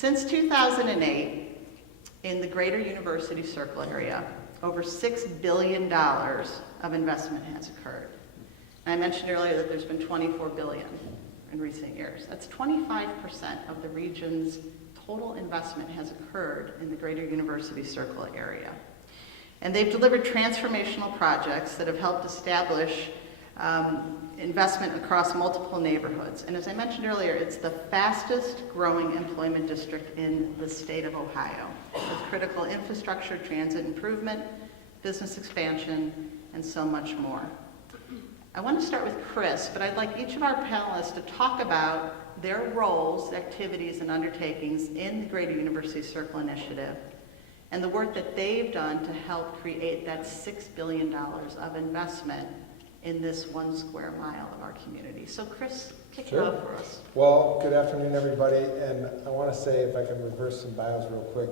Since 2008, in the greater University Circle area, over $6 billion of investment has occurred. And I mentioned earlier that there's been $24 billion in recent years. That's 25% of the region's total investment has occurred in the greater University Circle area. And they've delivered transformational projects that have helped establish investment across multiple neighborhoods. And as I mentioned earlier, it's the fastest growing employment district in the state of Ohio, with critical infrastructure, transit improvement, business expansion, and so much more. I want to start with Chris, but I'd like each of our panelists to talk about their roles, activities, and undertakings in the Greater University Circle Initiative and the work that they've done to help create that $6 billion of investment in this 1 square mile of our community. So Chris, kick it off for us. Well, good afternoon, everybody. And I want to say, if I can reverse some bios real quick,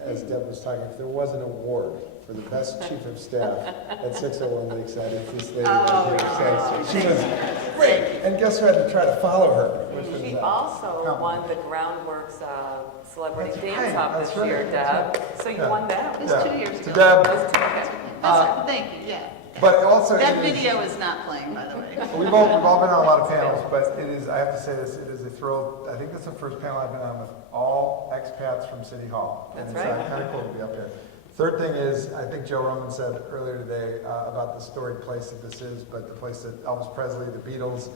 as Deb was talking, if there was an award for the best chief of staff at 601 Lakeside, it's this lady right here. So she was great. And guess who had to try to follow her? She also won the Groundworks Celebrity Dance-Off this year, Deb. So you won that. It was 2 years ago. Deb. Thank you, yeah. But also, that video is not playing, by the way. We've all been on a lot of panels, but it is, I have to say this, it is a thrill. I think that's the first panel I've been on with all expats from City Hall. That's and right. It's kind of cool to be up here. Third thing is, I think Joe Roman said earlier today about the storied place that this is, but the place that Elvis Presley, the Beatles,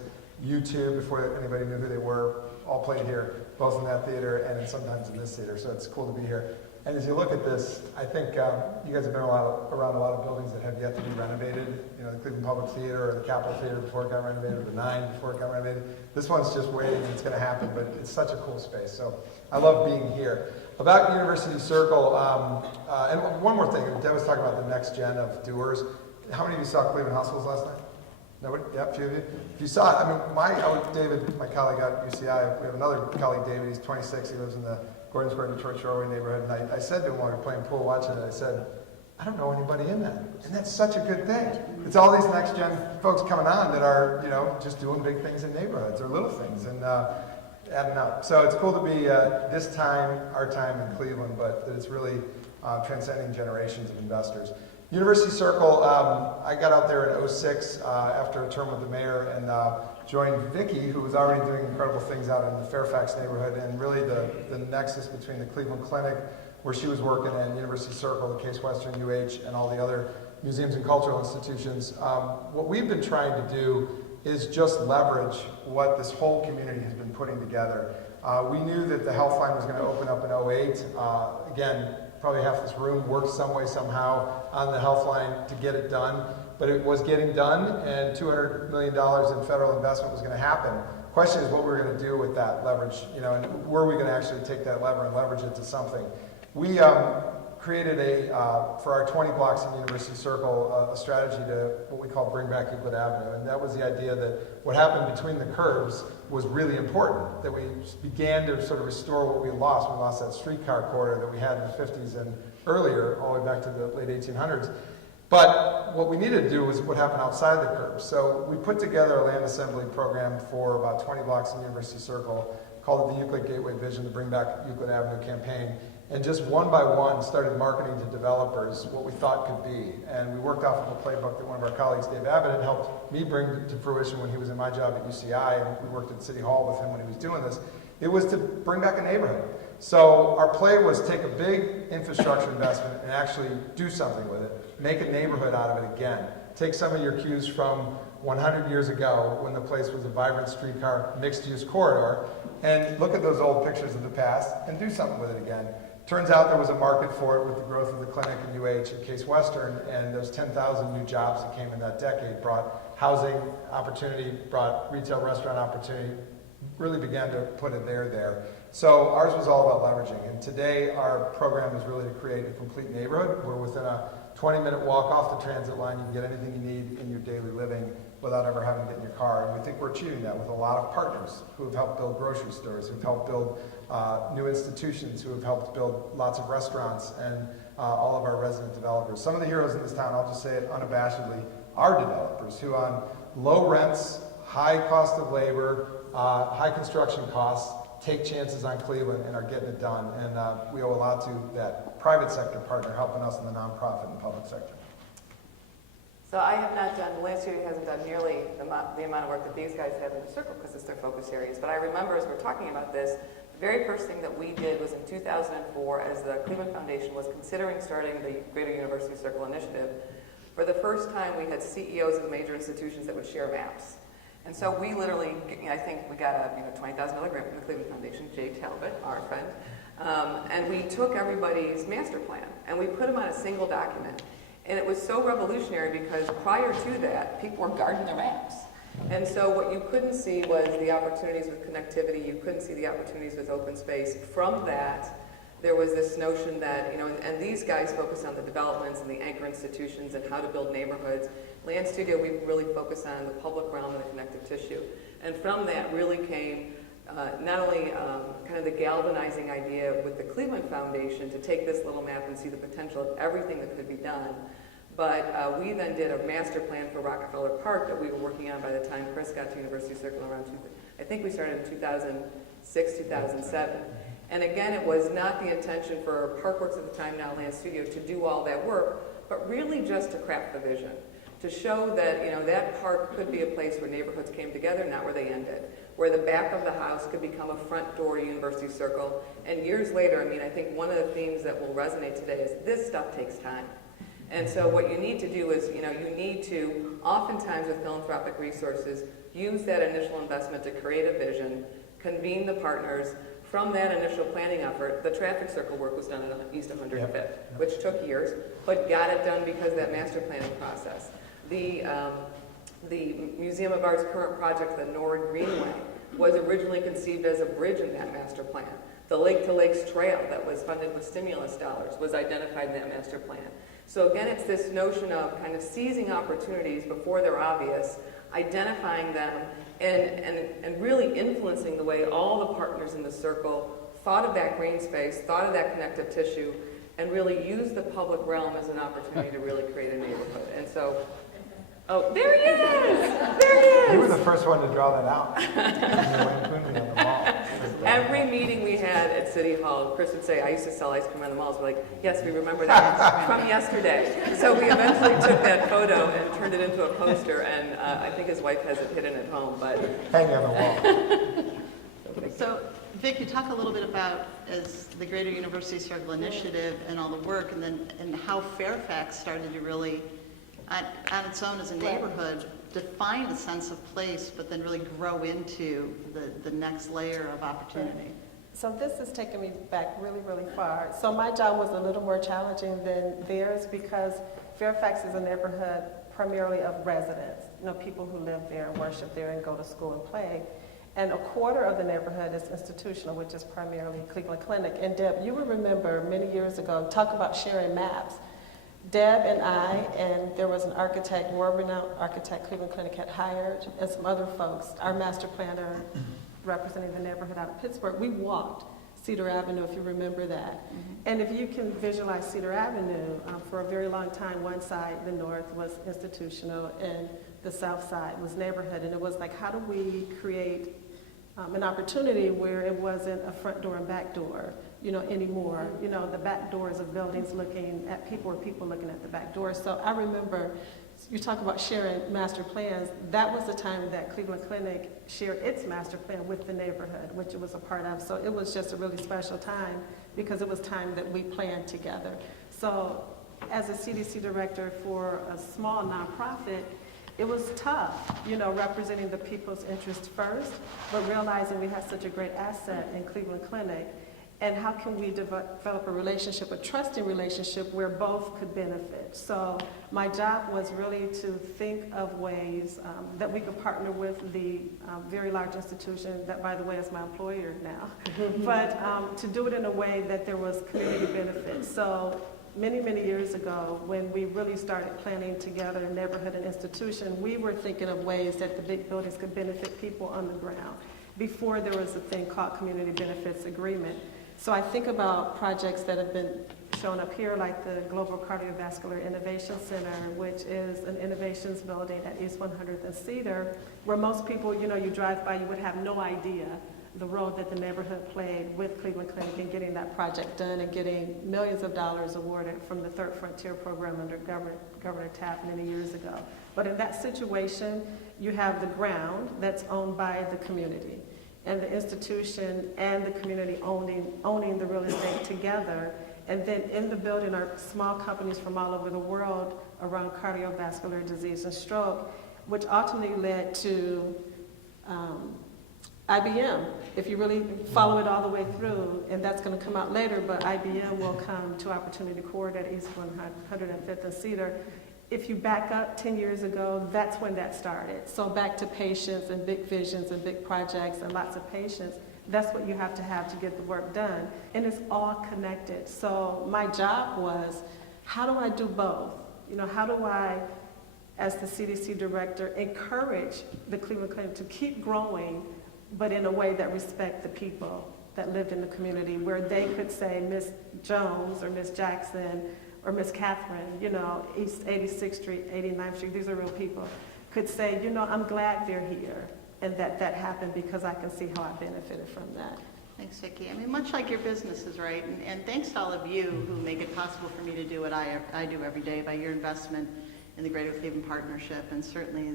U2, before anybody knew who they were, all played here, both in that theater and sometimes in this theater, so it's cool to be here. And as you look at this, I think you guys have been around a lot of buildings that have yet to be renovated. You know, the Cleveland Public Theater or the Capitol Theater before it got renovated, or the 9 before it got renovated. This one's just waiting, and it's going to happen, but it's such a cool space. So I love being here. About University Circle, and one more thing. Deb was talking about the next gen of doers. How many of you saw Cleveland Hospitals last night? Nobody? Yeah, a few of you. If you saw it, I mean, David, my colleague at UCI, we have another colleague, David, he's 26, he lives in the Gordon Square, Detroit Shoreway neighborhood, and I said to him while we were playing pool watching it, I said, I don't know anybody in that. And that's such a good thing. It's all these next-gen folks coming on that are, you know, just doing big things in neighborhoods, or little things, and adding up. So it's cool to be this time, our time in Cleveland, but that it's really transcending generations of investors. University Circle, I got out there in 06 after a term with the mayor and joined Vicki, who was already doing incredible things out in the Fairfax neighborhood, and really the nexus between the Cleveland Clinic, where she was working, and University Circle, the Case Western, UH, and all the other museums and cultural institutions. What we've been trying to do is just leverage what this whole community has been putting together. We knew that the Healthline was going to open up in 08. Again, probably half this room worked some way, somehow on the Healthline to get it done. But it was getting done, and $200 million in federal investment was going to happen. The question is what we're going to do with that leverage, you know, and were we going to actually take that lever and leverage it to something? We created for our 20 blocks in University Circle, a strategy to what we call Bring Back Euclid Avenue. And that was the idea that what happened between the curves was really important, that we began to sort of restore what we lost. We lost that streetcar corridor that we had in the 50s and earlier, all the way back to the late 1800s. But what we needed to do was what happened outside the curves. So we put together a land assembly program for about 20 blocks in University Circle, called it the Euclid Gateway Vision, the Bring Back Euclid Avenue campaign, and just one by one started marketing to developers what we thought could be. And we worked off of a playbook that one of our colleagues, Dave Abbott, had helped me bring to fruition when he was in my job at UCI, and we worked at City Hall with him when he was doing this. It was to bring back a neighborhood. So our play was take a big infrastructure investment and actually do something with it, make a neighborhood out of it again. Take some of your cues from 100 years ago when the place was a vibrant streetcar mixed-use corridor, and look at those old pictures of the past and do something with it again. Turns out there was a market for it with the growth of the clinic in UH and Case Western, and those 10,000 new jobs that came in that decade brought housing opportunity, brought retail restaurant opportunity, really began to put it there. So ours was all about leveraging, and today our program is really to create a complete neighborhood. We're within a 20-minute walk off the transit line. You can get anything you need in your daily living without ever having to get in your car. And we think we're achieving that with a lot of partners who have helped build grocery stores, who've helped build new institutions, who have helped build lots of restaurants, and all of our resident developers. Some of the heroes in this town, I'll just say it unabashedly, are developers who on low rents, high cost of labor, high construction costs, take chances on Cleveland and are getting it done. And we owe a lot to that private sector partner helping us in the nonprofit and public sector. So I have not done, the last year hasn't done nearly the amount of work that these guys have in the circle because it's their focus areas. But I remember as we're talking about this, the very first thing that we did was in 2004 as the Cleveland Foundation was considering starting the Greater University Circle Initiative. For the first time, we had CEOs of major institutions that would share maps. And so we literally, I think we got a $20,000 grant from the Cleveland Foundation, Jay Talbot, our friend, and we took everybody's master plan and we put them on a single document. And it was so revolutionary because prior to that, people were guarding their maps. And so what you couldn't see was the opportunities with connectivity, you couldn't see the opportunities with open space. From that, there was this notion that, and these guys focus on the developments and the anchor institutions and how to build neighborhoods. Land Studio, we really focus on the public realm and the connective tissue. And from that really came not only kind of the galvanizing idea with the Cleveland Foundation to take this little map and see the potential of everything that could be done, but we then did a master plan for Rockefeller Park that we were working on by the time Chris got to University Circle around, I think we started in 2006, 2007. And again, it was not the intention for Parkworks at the time, now Land Studio, to do all that work, but really just to craft the vision, to show that that park could be a place where neighborhoods came together, not where they ended, where the back of the house could become a front door to University Circle. And years later, I think one of the themes that will resonate today is this stuff takes time. And so what you need to do is, you need to, oftentimes with philanthropic resources, use that initial investment to create a vision, convene the partners. From that initial planning effort, the traffic circle work was done on East 105th, which took years, but got it done because of that master planning process. The Museum of Art's current project, the Norwood Greenway, was originally conceived as a bridge in that master plan. The Lake to Lakes Trail that was funded with stimulus dollars was identified in that master plan. So again, it's this notion of kind of seizing opportunities before they're obvious, identifying them, and really influencing the way all the partners in the circle thought of that green space, thought of that connective tissue, and really used the public realm as an opportunity to really create a neighborhood. And so, oh, there he is! There he is! You were the first one to draw that out. Every meeting we had at City Hall, Chris would say, I used to sell ice cream on the malls. We're like, yes, we remember that from yesterday. So we eventually took that photo and turned it into a poster, and I think his wife has it hidden at home, but... Hanging on the wall. So, Vic, you talk a little bit about as the Greater University Circle Initiative and all the work, and how Fairfax started to really, on its own as a neighborhood, define a sense of place, but then really grow into the next layer of opportunity. So this has taken me back really, really far. So my job was a little more challenging than theirs because Fairfax is a neighborhood primarily of residents, people who live there and worship there and go to school and play. And a quarter of the neighborhood is institutional, which is primarily Cleveland Clinic. And Deb, you will remember many years ago, talk about sharing maps. Deb and I, and there was an architect, world-renowned architect Cleveland Clinic had hired, and some other folks, our master planner representing the neighborhood out of Pittsburgh, we walked Cedar Avenue, if you remember that. Mm-hmm. And if you can visualize Cedar Avenue, for a very long time, one side, the north, was institutional, and the south side was neighborhood. And it was like, how do we create an opportunity where it wasn't a front door and back door, anymore. The back doors of buildings looking at people or people looking at the back doors. So I remember, you talk about sharing master plans, that was the time that Cleveland Clinic shared its master plan with the neighborhood, which it was a part of. So it was just a really special time because it was time that we planned together. So as a CDC director for a small nonprofit, it was tough, representing the people's interest first, but realizing we had such a great asset in Cleveland Clinic, and how can we develop a relationship, a trusting relationship where both could benefit. So my job was really to think of ways that we could partner with the very large institution that, by the way, is my employer now, but to do it in a way that there was community benefit. So many, many years ago, when we really started planning together neighborhood and institution, we were thinking of ways that the big buildings could benefit people on the ground before there was a thing called community benefits agreement. So I think about projects that have been shown up here, like the Global Cardiovascular Innovation Center, which is an innovations building at East 100th and Cedar, where most people, you drive by, you would have no idea the role that the neighborhood played with Cleveland Clinic in getting that project done and getting millions of dollars awarded from the Third Frontier program under Governor Taft many years ago. But in that situation, you have the ground that's owned by the community, and the institution and the community owning the real estate together. And then in the building are small companies from all over the world around cardiovascular disease and stroke, which ultimately led to IBM, if you really follow it all the way through, and that's going to come out later, but IBM will come to Opportunity Corridor at East 105th and Cedar. If you back up 10 years ago, that's when that started. So back to patience and big visions and big projects and lots of patience, that's what you have to get the work done. And it's all connected. So my job was, how do I do both? You know, how do I, as the CDC director, encourage the Cleveland Clinic to keep growing, but in a way that respect the people that lived in the community, where they could say, Miss Jones or Miss Jackson or Miss Catherine, you know, East 86th Street, 89th Street, these are real people, could say, you know, I'm glad they're here, and that happened because I can see how I benefited from that. Thanks, Vicki. I mean, much like your businesses, right? And thanks to all of you who make it possible for me to do what I do every day by your investment in the Greater Cleveland Partnership, and certainly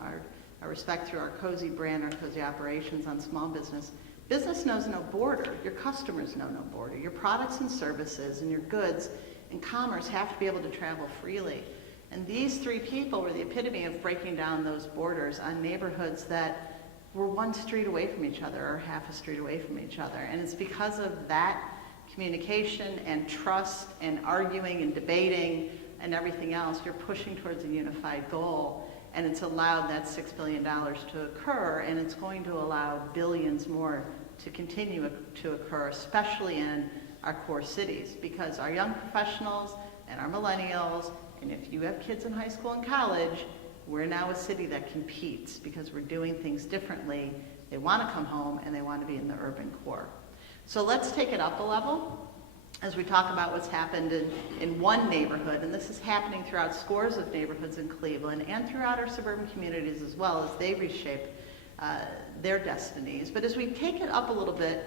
our respect through our Cozy brand, our Cozy operations on small business. Business knows no border. Your customers know no border. Your products and services and your goods and commerce have to be able to travel freely. And these three people were the epitome of breaking down those borders on neighborhoods that were one street away from each other or half a street away from each other. And it's because of that communication and trust and arguing and debating and everything else, you're pushing towards a unified goal. And it's allowed that $6 billion to occur, and it's going to allow billions more to continue to occur, especially in our core cities, because our young professionals and our millennials, and if you have kids in high school and college, we're now a city that competes because we're doing things differently. They want to come home and they want to be in the urban core. So let's take it up a level as we talk about what's happened in one neighborhood, and this is happening throughout scores of neighborhoods in Cleveland and throughout our suburban communities as well, as they reshape their destinies. But as we take it up a little bit,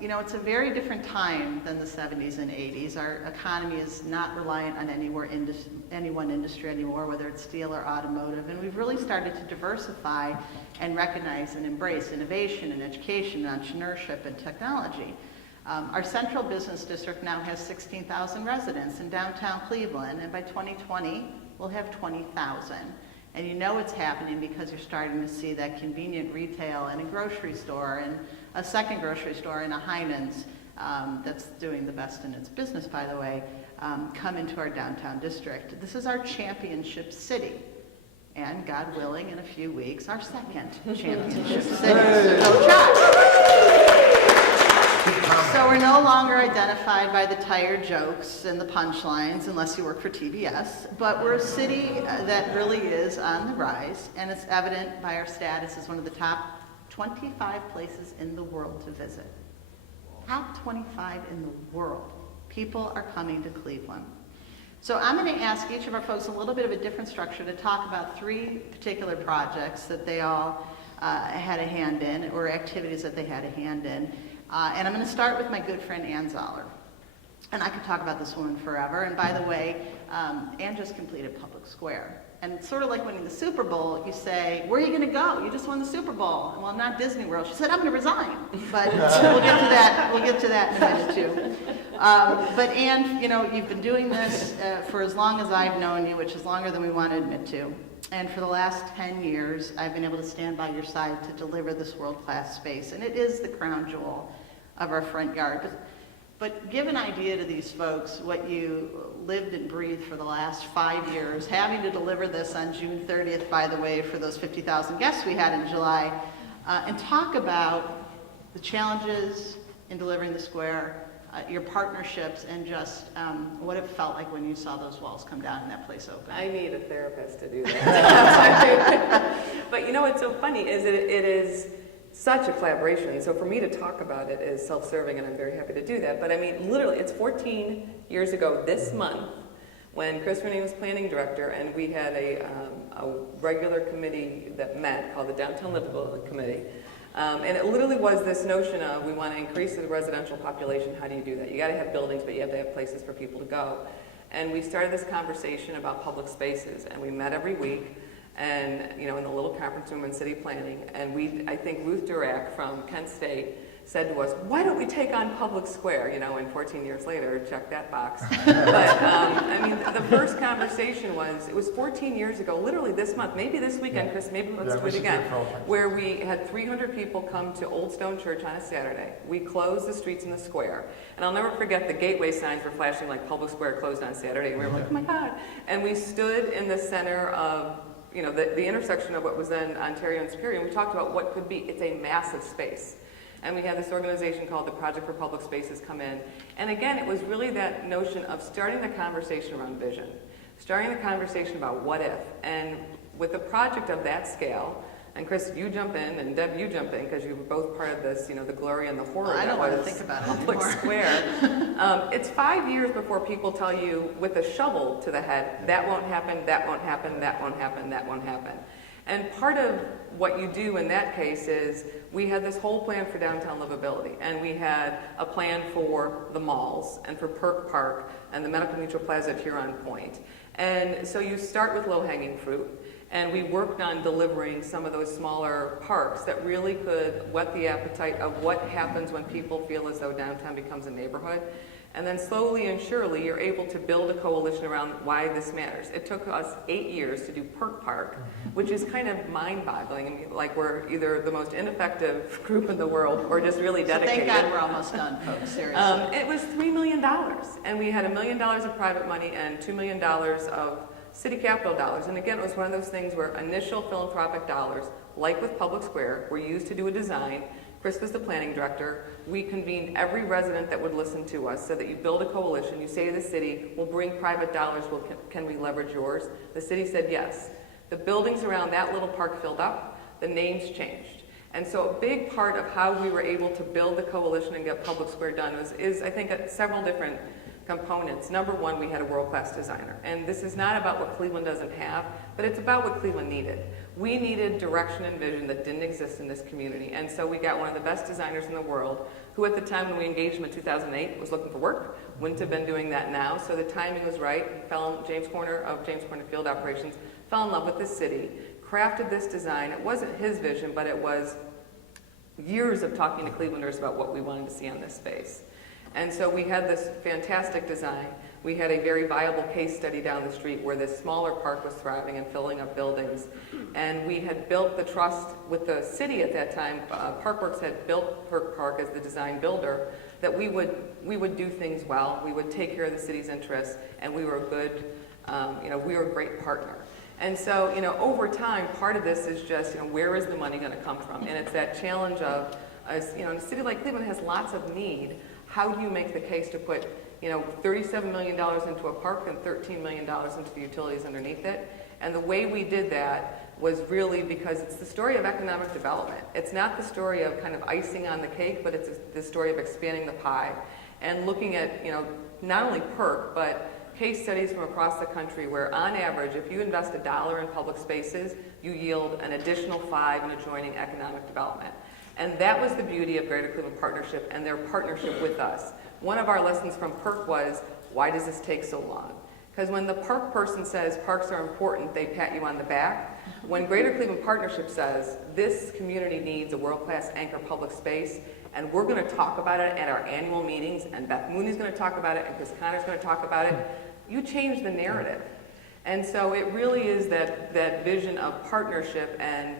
you know, it's a very different time than the 70s and 80s. Our economy is not reliant on any one industry anymore, whether it's steel or automotive, and we've really started to diversify and recognize and embrace innovation and education and entrepreneurship and technology. Our central business district now has 16,000 residents in downtown Cleveland, and by 2020, we'll have 20,000. And you know it's happening because you're starting to see that convenient retail and a grocery store and a second grocery store and a Heinen's that's doing the best in its business, by the way, come into our downtown district. This is our championship city. And God willing, in a few weeks, our second championship city. So Chuck. So we're no longer identified by the tired jokes and the punchlines, unless you work for TBS, but we're a city that really is on the rise, and it's evident by our status as one of the top 25 places in the world to visit. Top 25 in the world. People are coming to Cleveland. So I'm going to ask each of our folks a little bit of a different structure to talk about three particular projects that they all had a hand in, or activities that they had a hand in. And I'm going to start with my good friend Ann Zoller. And I could talk about this woman forever. And by the way, Ann just completed Public Square. And it's sort of like winning the Super Bowl. You say, where are you going to go? You just won the Super Bowl. Well, not Disney World. She said, I'm going to resign. But we'll get to that. We'll get to that in a minute, too. But Ann, you know, you've been doing this for as long as I've known you, which is longer than we want to admit to. And for the last 10 years, I've been able to stand by your side to deliver this world-class space. And it is the crown jewel of our front yard. But give an idea to these folks what you lived and breathed for the last 5 years, having to deliver this on June 30th, by the way, for those 50,000 guests we had in July, and talk about the challenges in delivering the square, your partnerships, and just what it felt like when you saw those walls come down and that place open. I need a therapist to do that. But you know what's so funny is it is such a collaboration. So for me to talk about it is self-serving, and I'm very happy to do that. But I mean, literally, it's 14 years ago this month when Chris Ronayne was planning director, and we had a regular committee that met called the Downtown Livability Committee. And it literally was this notion of we want to increase the residential population. How do you do that? You got to have buildings, but you have to have places for people to go. And we started this conversation about public spaces, and we met every week, and in the little conference room in city planning. And I think Ruth Durack from Kent State said to us, "Why don't we take on Public Square?" And 14 years later, check that box. But the first conversation it was 14 years ago, literally this month, maybe this weekend, Chris, maybe let's do it again, where we had 300 people come to Old Stone Church on a Saturday. We closed the streets in the square. And I'll never forget the gateway signs were flashing like Public Square closed on Saturday. And we were like, oh my God. And we stood in the center of the intersection of what was then Ontario and Superior, and we talked about what could be. It's a massive space. And we had this organization called the Project for Public Spaces come in. And again, it was really that notion of starting the conversation around vision, starting the conversation about what if. And with a project of that scale, and Chris, you jump in, and Deb, you jump in, because you were both part of this, the glory and the horror I don't that want was to think about it Public anymore. Square. It's 5 years before people tell you with a shovel to the head, that won't happen, that won't happen, that won't happen, that won't happen. And part of what you do in that case is we had this whole plan for downtown livability, and we had a plan for the malls and for Perk Park and the Medical Mutual Plaza at Huron Point. And so you start with low-hanging fruit, and we worked on delivering some of those smaller parks that really could whet the appetite of what happens when people feel as though downtown becomes a neighborhood. And then slowly and surely, you're able to build a coalition around why this matters. It took us 8 years to do Perk Park, which is kind of mind-boggling. I mean, like we're either the most ineffective group in the world or just really dedicated. So thank God we're almost done, folks, seriously. It was $3 million, and we had $1 million of private money and $2 million of city capital dollars. And again, it was one of those things where initial philanthropic dollars, like with Public Square, were used to do a design. Chris was the planning director. We convened every resident that would listen to us so that you build a coalition. You say to the city, we'll bring private dollars, can we leverage yours? The city said yes. The buildings around that little park filled up. The names changed. And so a big part of how we were able to build the coalition and get Public Square done is I think, several different components. Number one, we had a world-class designer. And this is not about what Cleveland doesn't have, but it's about what Cleveland needed. We needed direction and vision that didn't exist in this community. And so we got one of the best designers in the world, who at the time when we engaged him in 2008 was looking for work, wouldn't have been doing that now. So the timing was right. James Corner of James Corner Field Operations fell in love with the city, crafted this design. It wasn't his vision, but it was years of talking to Clevelanders about what we wanted to see on this space. And so we had this fantastic design. We had a very viable case study down the street where this smaller park was thriving and filling up buildings. And we had built the trust with the city at that time. Parkworks had built Perk Park as the design builder, that we would do things well. We would take care of the city's interests, and we were a good, we were a great partner. And so, over time, part of this is just, where is the money going to come from? And it's that challenge of, a city like Cleveland has lots of need. How do you make the case to put, $37 million into a park and $13 million into the utilities underneath it? And the way we did that was really because it's the story of economic development. It's not the story of kind of icing on the cake, but it's the story of expanding the pie and looking at, not only Perk, but case studies from across the country where, on average, if you invest $1 in public spaces, you yield an additional $5 in adjoining economic development. And that was the beauty of Greater Cleveland Partnership and their partnership with us. One of our lessons from Perk was, why does this take so long? Because when the park person says parks are important, they pat you on the back. When Greater Cleveland Partnership says, this community needs a world-class anchor public space, and we're going to talk about it at our annual meetings, and Beth Mooney's going to talk about it, and Chris Connor's going to talk about it, you change the narrative. And so it really is that vision of partnership, and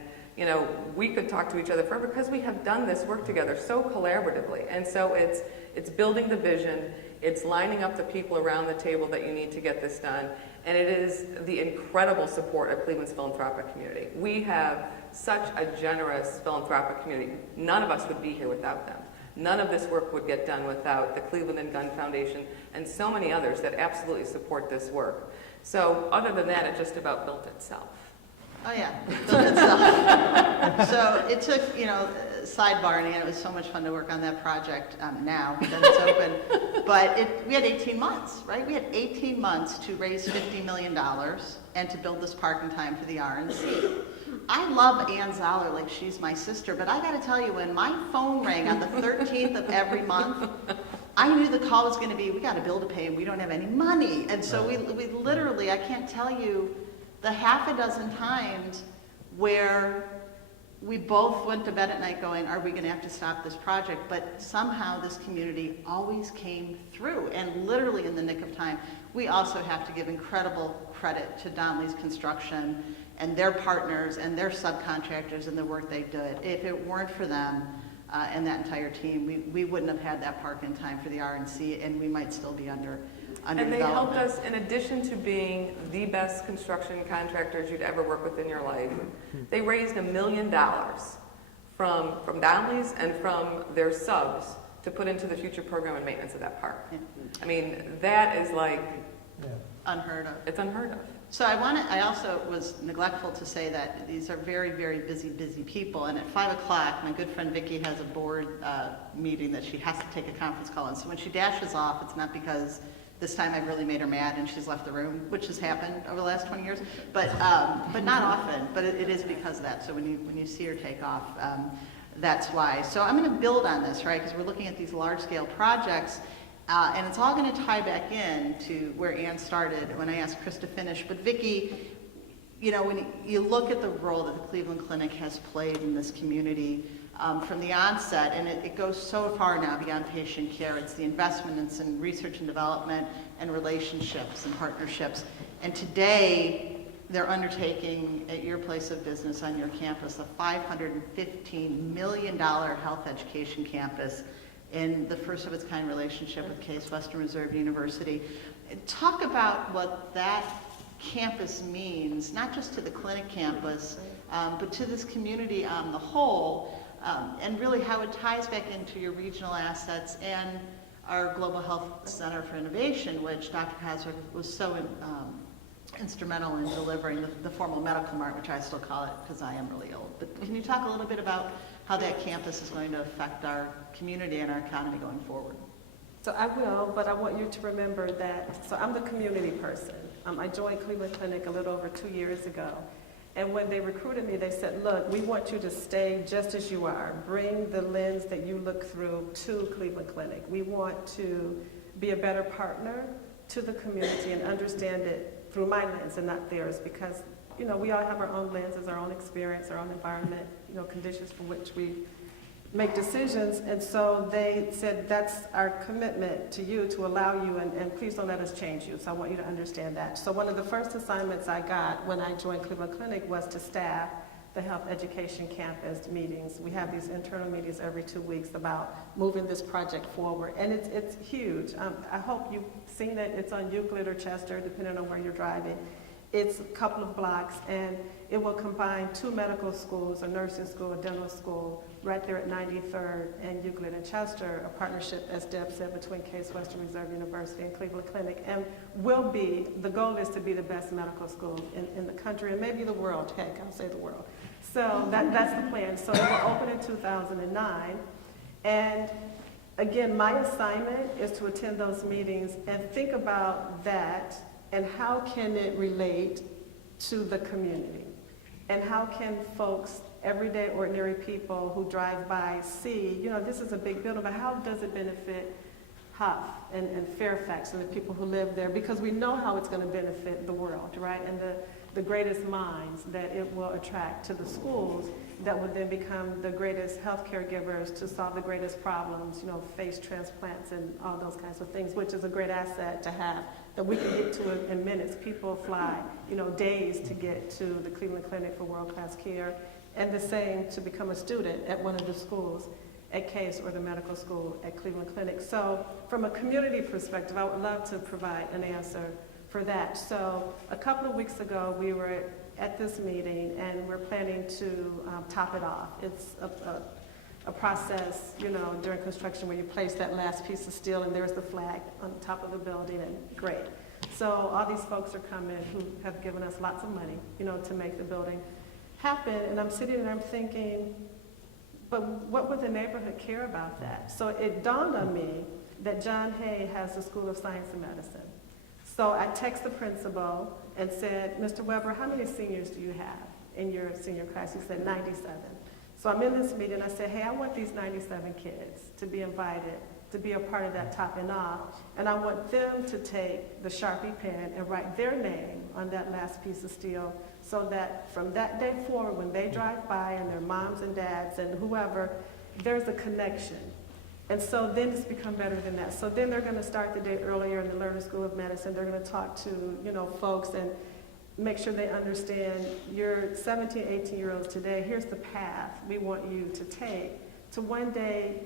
we could talk to each other forever because we have done this work together so collaboratively. And so it's building the vision, it's lining up the people around the table that you need to get this done, and it is the incredible support of Cleveland's philanthropic community. We have such a generous philanthropic community. None of us would be here without them. None of this work would get done without the Cleveland and Gun Foundation and so many others that absolutely support this work. So other than that, it just about built itself. Oh, yeah, it built itself. So it took, sidebarring, and it was so much fun to work on that project now that it's open. But we had 18 months, right? We had 18 months to raise $50 million and to build this park in time for the RNC. I love Ann Zoller like she's my sister, but I gotta tell you, when my phone rang on the 13th of every month, I knew the call was gonna be, we got a bill to pay and we don't have any money. And so we literally, I can't tell you the half a dozen times where we both went to bed at night going, are we gonna have to stop this project? But somehow this community always came through, and literally in the nick of time. We also have to give incredible credit to Donnelly's Construction and their partners and their subcontractors and the work they did. If it weren't for them and that entire team, we wouldn't have had that park in time for the RNC, and we might still be under And they helped development. us, in addition to being the best construction contractors you'd ever work with in your life, they raised $1 million from Donnelly's and from their subs to put into the future program and maintenance of that park. Yeah. I mean, that is like, Unheard of. it's unheard of. So I also was neglectful to say that these are very, very busy people. And at 5 o'clock, my good friend Vicki has a board meeting that she has to take a conference call. And so when she dashes off, it's not because this time I've really made her mad and she's left the room, which has happened over the last 20 years, but not often. But it is because of that. So when you see her take off, that's why. So I'm going to build on this, right? Because we're looking at these large-scale projects. And it's all going to tie back in to where Ann started when I asked Chris to finish. But Vicki, you know, when you look at the role that the Cleveland Clinic has played in this community from the onset, and it goes so far now beyond patient care. It's the investments in research and development and relationships and partnerships. And today, they're undertaking at your place of business on your campus a $515 million health education campus in the first of its kind relationship with Case Western Reserve University. Talk about what that campus means, not just to the clinic campus, but to this community on the whole, and really how it ties back into your regional assets and our Global Health Center for Innovation, which Dr. Kaiser was so instrumental in delivering the formal medical mart, which I still call it because I am really old. But can you talk a little bit about how that campus is going to affect our community and our economy going forward? So I will, but I want you to remember that, so I'm the community person. I joined Cleveland Clinic a little over 2 years ago. And when they recruited me, they said, look, we want you to stay just as you are. Bring the lens that you look through to Cleveland Clinic. We want to be a better partner to the community and understand it through my lens and not theirs, because, you know, we all have our own lenses, our own experience, our own environment, you know, conditions from which we make decisions. And so they said, that's our commitment to you, to allow you, and please don't let us change you. So I want you to understand that. So one of the first assignments I got when I joined Cleveland Clinic was to staff the health education campus meetings. We have these internal meetings every 2 weeks about moving this project forward. And it's huge. I hope you've seen it. It's on Euclid or Chester, depending on where you're driving. It's a couple of blocks, and it will combine 2 medical schools, a nursing school, a dental school, right there at 93rd and Euclid and Chester, a partnership, as Deb said, between Case Western Reserve University and Cleveland Clinic, and the goal is to be the best medical school in the country, and maybe the world. Heck, I'll say the world. So that's the plan. So it will open in 2009, and again, my assignment is to attend those meetings and think about that and how can it relate to the community, and how can folks, everyday ordinary people who drive by, see, you know, this is a big building, but how does it benefit Huff and Fairfax and the people who live there? Because we know how it's going to benefit the world, right? And the greatest minds that it will attract to the schools that would then become the greatest healthcare givers to solve the greatest problems, you know, face transplants and all those kinds of things, which is a great asset to have, that we can get to in minutes. People fly, you know, days to get to the Cleveland Clinic for world-class care, and the same to become a student at one of the schools at Case or the medical school at Cleveland Clinic. So from a community perspective, I would love to provide an answer for that. So a couple of weeks ago, we were at this meeting, and we're planning to top it off. It's a process, you know, during construction where you place that last piece of steel, and there's the flag on the top of the building, and great. So all these folks are coming who have given us lots of money, you know, to make the building happen. And I'm sitting there, I'm thinking, but what would the neighborhood care about that? So it dawned on me that John Hay has the School of Science and Medicine. So I texted the principal and said, Mr. Weber, how many seniors do you have? in your senior class? He said 97. So I'm in this meeting, I said, hey, I want these 97 kids to be invited to be a part of that topping off, and I want them to take the Sharpie pen and write their name on that last piece of steel, so that from that day forward, when they drive by and their moms and dads and whoever, there's a connection. And so then it's become better than that. So then they're going to start the day earlier in the Lerner School of Medicine. They're going to talk to, folks and make sure they understand your 17, 18-year-olds today, here's the path we want you to take to one day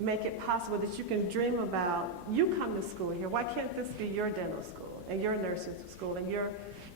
make it possible that you can dream about, you come to school here. Why can't this be your dental school and your nursing school and your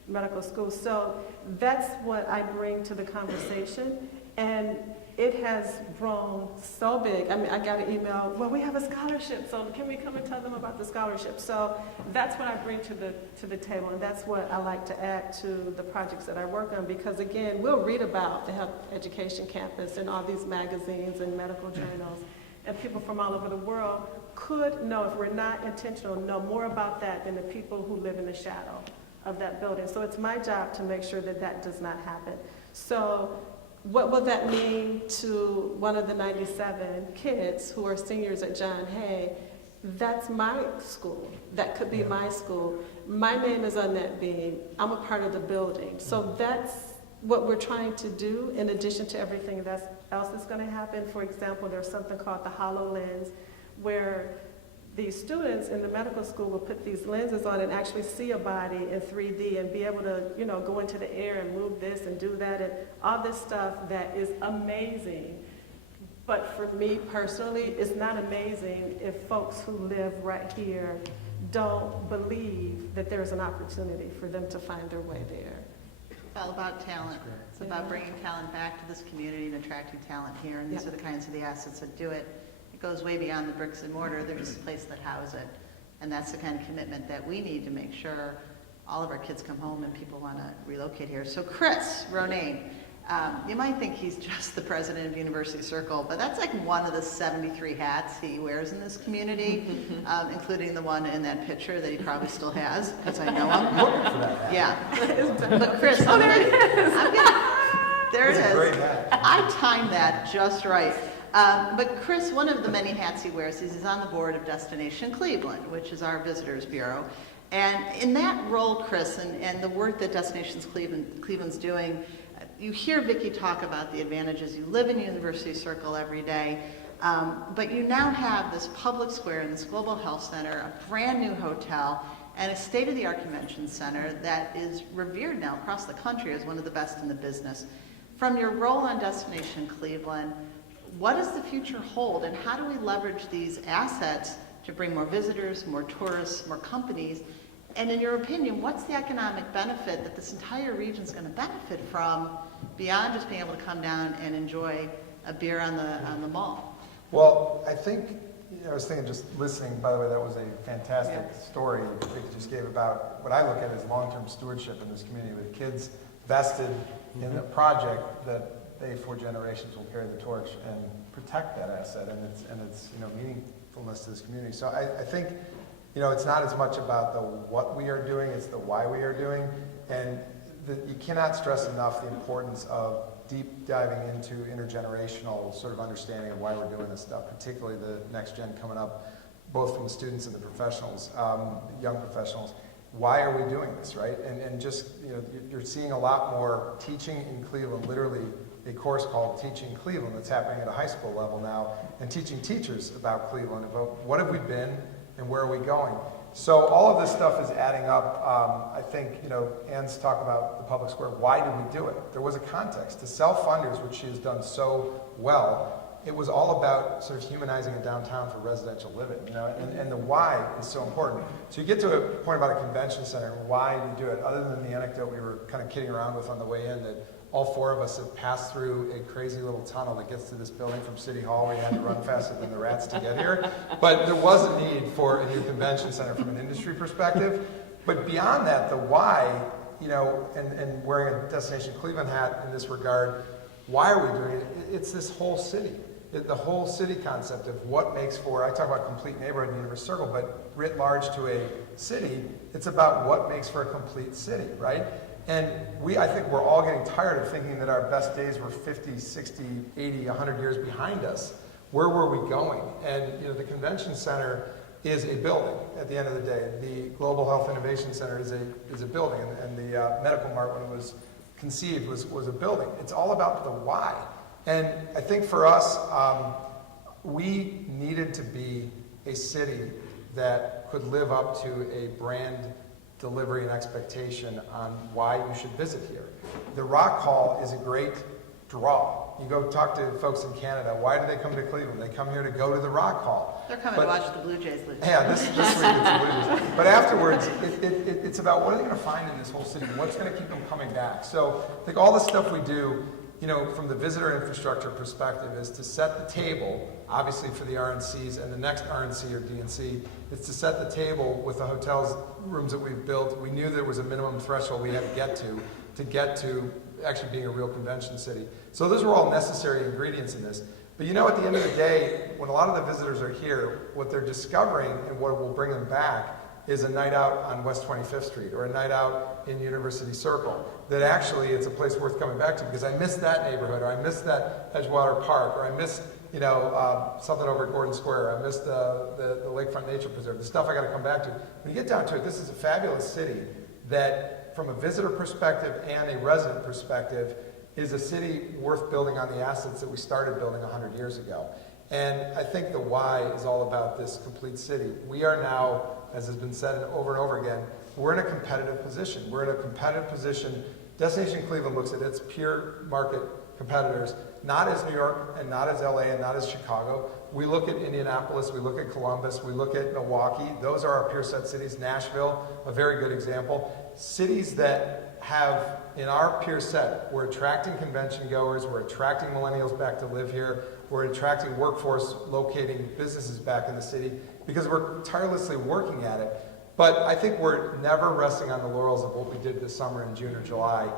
medical school? So that's what I bring to the conversation. And it has grown so big. I mean, I got an email, well, we have a scholarship, so can we come and tell them about the scholarship? So that's what I bring to the table, and that's what I like to add to the projects that I work on, because again, we'll read about the health education campus in all these magazines and medical journals, and people from all over the world could know, if we're not intentional, know more about that than the people who live in the shadow of that building. So it's my job to make sure that that does not happen. So what will that mean to one of the 97 kids who are seniors at John Hay? That's my school. That could be my school. My name is on that beam. I'm a part of the building. So that's what we're trying to do in addition to everything else that's going to happen. For example, there's something called the HoloLens, where the students in the medical school will put these lenses on and actually see a body in 3D and be able to, go into the air and move this and do that and all this stuff that is amazing. But for me personally, it's not amazing if folks who live right here don't believe that there's an opportunity for them to find their way there. It's all about talent. It's about bringing talent back to this community and attracting talent here, and these are the kinds of the assets that do it. It goes way beyond the bricks and mortar. There's a place that house it. And that's the kind of commitment that we need to make sure all of our kids come home and people want to relocate here. So Chris Ronayne, you might think he's just the president of University Circle, but that's like one of the 73 hats he wears in this community, including the one in that picture that he probably still has, because I know him. Looking for that hat. Yeah. But Chris, there it is. Great hat. I timed that just right. But Chris, one of the many hats he wears is he's on the board of Destination Cleveland, which is our visitors bureau. And in that role, Chris, and the work that Destinations Cleveland's doing, you hear Vicki talk about the advantages. You live in University Circle every day, but you now have this public square and this global health center, a brand new hotel, and a state-of-the-art convention center that is revered now across the country as one of the best in the business. From your role on Destination Cleveland, what does the future hold, and how do we leverage these assets to bring more visitors, more tourists, more companies? And in your opinion, what's the economic benefit that this entire region is going to benefit from beyond just being able to come down and enjoy a beer on the mall? Well, I think, I was thinking, just listening, by the way, that was a fantastic story that you just gave about what I look at as long-term stewardship in this community, with kids vested in a project that they, for generations, will carry the torch and protect that asset and its meaningfulness to this community. So I think, it's not as much about the what we are doing, it's the why we are doing. And you cannot stress enough the importance of deep diving into intergenerational sort of understanding of why we're doing this stuff, particularly the next gen coming up, both from the students and the professionals, young professionals. Why are we doing this, right? And just, you're seeing a lot more teaching in Cleveland, literally a course called Teaching Cleveland that's happening at a high school level now, and teaching teachers about Cleveland, about what have we been and where are we going. So all of this stuff is adding up. I think, Anne's talked about the public square. Why did we do it? There was a context. To self-funders, which she has done so well, it was all about sort of humanizing a downtown for residential living, and the why is so important. So you get to a point about a convention center, and why do you do it, other than the anecdote we were kind of kidding around with on the way in, that all four of us have passed through a crazy little tunnel that gets to this building from City Hall where you had to run faster than the rats to get here. But there was a need for a new convention center from an industry perspective. But beyond that, the why, and wearing a Destination Cleveland hat in this regard, why are we doing it? It's this whole city. The whole city concept of what makes for, I talk about complete neighborhood in University Circle, but writ large to a city, it's about what makes for a complete city, right? And I think we're all getting tired of thinking that our best days were 50, 60, 80, 100 years behind us. Where were we going? And the convention center is a building at the end of the day. The Global Health Innovation Center is a building, and the Medical Mart, when it was conceived, was a building. It's all about the why. And I think for us, we needed to be a city that could live up to a brand delivery and expectation on why you should visit here. The Rock Hall is a great draw. You go talk to folks in Canada, why do they come to Cleveland? They come here to go to the Rock Hall. They're coming to watch the Blue Jays lose. Yeah, this week it's the Blue Jays. But afterwards, it's about what are they going to find in this whole city? What's going to keep them coming back? So I think all the stuff we do, from the visitor infrastructure perspective, is to set the table, obviously for the RNCs and the next RNC or DNC, is to set the table with the hotels rooms that we've built. We knew there was a minimum threshold we had to get to actually being a real convention city. So those are all necessary ingredients in this. But at the end of the day, when a lot of the visitors are here, what they're discovering and what will bring them back is a night out on West 25th Street or a night out in University Circle. That actually it's a place worth coming back to because I missed that neighborhood, or I missed that Edgewater Park, or I missed something over at Gordon Square. I missed the Lakefront Nature Preserve, the stuff I got to come back to. When you get down to it, this is a fabulous city that, from a visitor perspective and a resident perspective, is a city worth building on the assets that we started building 100 years ago. And I think the why is all about this complete city. We are now, as has been said over and over again, we're in a competitive position. We're in a competitive position. Destination Cleveland looks at its peer market competitors, not as New York and not as LA and not as Chicago. We look at Indianapolis, we look at Columbus, we look at Milwaukee. Those are our peer set cities. Nashville, a very good example. Cities that have, in our peer set, we're attracting convention goers, we're attracting millennials back to live here, we're attracting workforce, locating businesses back in the city because we're tirelessly working at it. But I think we're never resting on the laurels of what we did this summer in June or July,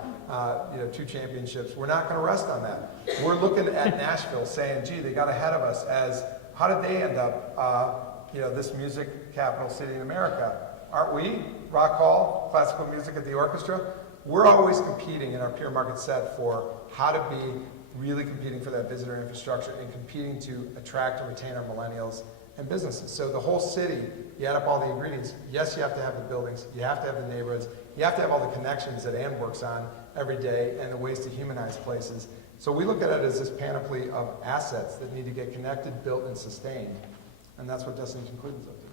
2 championships. We're not going to rest on that. We're looking at Nashville saying, gee, they got ahead of us as, how did they end up, this music capital city in America? Aren't we? Rock Hall, classical music at the orchestra. We're always competing in our peer market set for how to be really competing for that visitor infrastructure and competing to attract and retain our millennials and businesses. So the whole city, you add up all the ingredients. Yes, you have to have the buildings, you have to have the neighborhoods, you have to have all the connections that Ann works on every day and the ways to humanize places. So we look at it as this panoply of assets that need to get connected, built, and sustained. And that's what Destination Cleveland's up to.